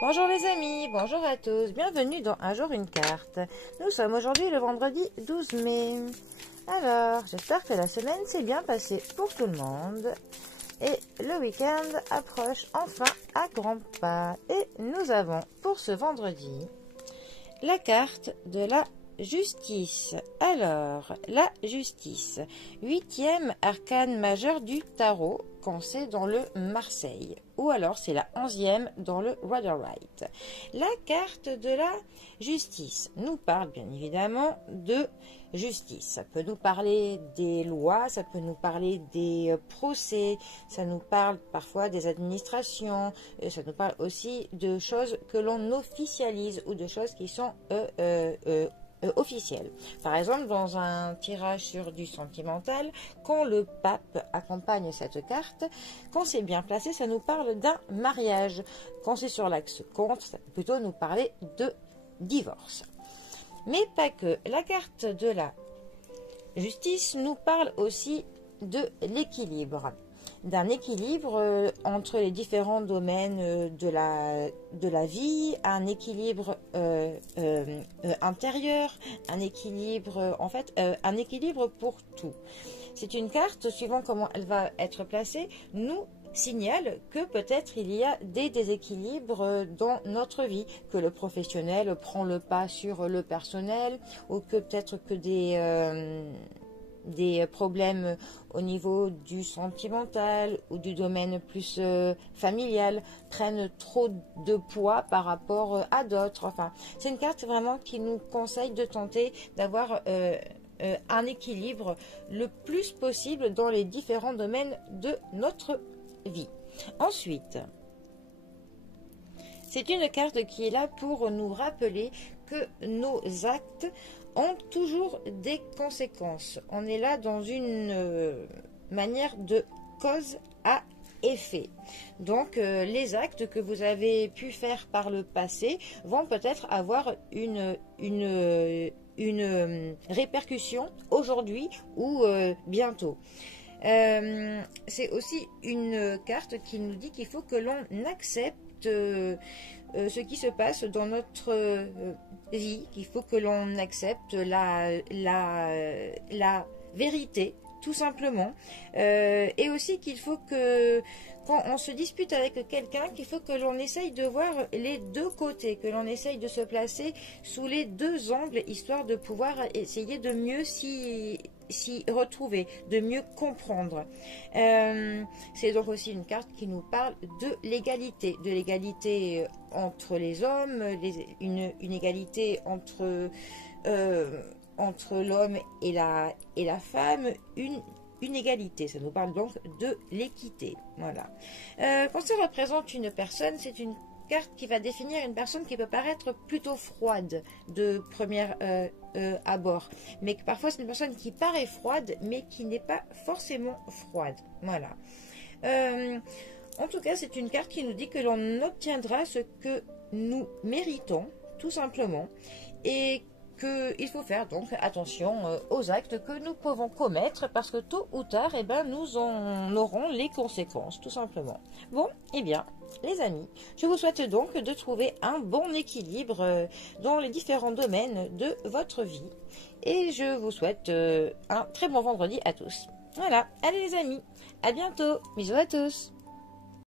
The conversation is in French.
Bonjour les amis, bonjour à tous, bienvenue dans Un jour une carte. Nous sommes aujourd'hui le vendredi 12 mai. Alors, j'espère que la semaine s'est bien passée pour tout le monde. Et le week-end approche enfin à grands pas. Et nous avons pour ce vendredi la carte de la justice. Alors, la justice, 8e arcane majeur du tarot, quand c'est dans le Marseille, ou alors c'est la 11e dans le Rider-Waite. La carte de la justice nous parle bien évidemment de justice. Ça peut nous parler des lois, ça peut nous parler des procès, ça nous parle parfois des administrations, ça nous parle aussi de choses que l'on officialise ou de choses qui sont officielles. Par exemple, dans un tirage sur du sentimental, quand le pape accompagne cette carte, quand c'est bien placé, ça nous parle d'un mariage. Quand c'est sur l'axe contre, ça peut plutôt nous parler de divorce. Mais pas que. La carte de la justice nous parle aussi de l'équilibre. D'un équilibre entre les différents domaines de la vie, un équilibre intérieur, un équilibre, un équilibre pour tout. C'est une carte, suivant comment elle va être placée, nous signale que peut-être il y a des déséquilibres dans notre vie, que le professionnel prend le pas sur le personnel, ou que peut-être que des problèmes au niveau du sentimental ou du domaine plus familial prennent trop de poids par rapport à d'autres. Enfin, c'est une carte vraiment qui nous conseille de tenter d'avoir un équilibre le plus possible dans les différents domaines de notre vie. Ensuite, c'est une carte qui est là pour nous rappeler que nos actes ont toujours des conséquences. On est là dans une manière de cause à effet. Donc, les actes que vous avez pu faire par le passé vont peut-être avoir une répercussion aujourd'hui ou bientôt. C'est aussi une carte qui nous dit qu'il faut que l'on accepte ce qui se passe dans notre vie, qu'il faut que l'on accepte la vérité, tout simplement, et aussi qu'il faut que quand on se dispute avec quelqu'un, qu'il faut que l'on essaye de voir les deux côtés, que l'on essaye de se placer sous les deux angles, histoire de pouvoir essayer de mieux s'y retrouver, de mieux comprendre. C'est donc aussi une carte qui nous parle de l'égalité entre les hommes, une égalité entre l'homme et la femme, une égalité. Ça nous parle donc de l'équité. Voilà. Quand ça représente une personne, c'est une carte qui va définir une personne qui peut paraître plutôt froide de premier abord, mais que parfois c'est une personne qui paraît froide mais qui n'est pas forcément froide. Voilà. En tout cas, c'est une carte qui nous dit que l'on obtiendra ce que nous méritons, tout simplement, et qu'il faut faire donc attention aux actes que nous pouvons commettre, parce que tôt ou tard, nous en aurons les conséquences, tout simplement. Bon, eh bien, les amis, je vous souhaite donc de trouver un bon équilibre dans les différents domaines de votre vie, et je vous souhaite un très bon vendredi à tous. Voilà, allez les amis, à bientôt, bisous à tous.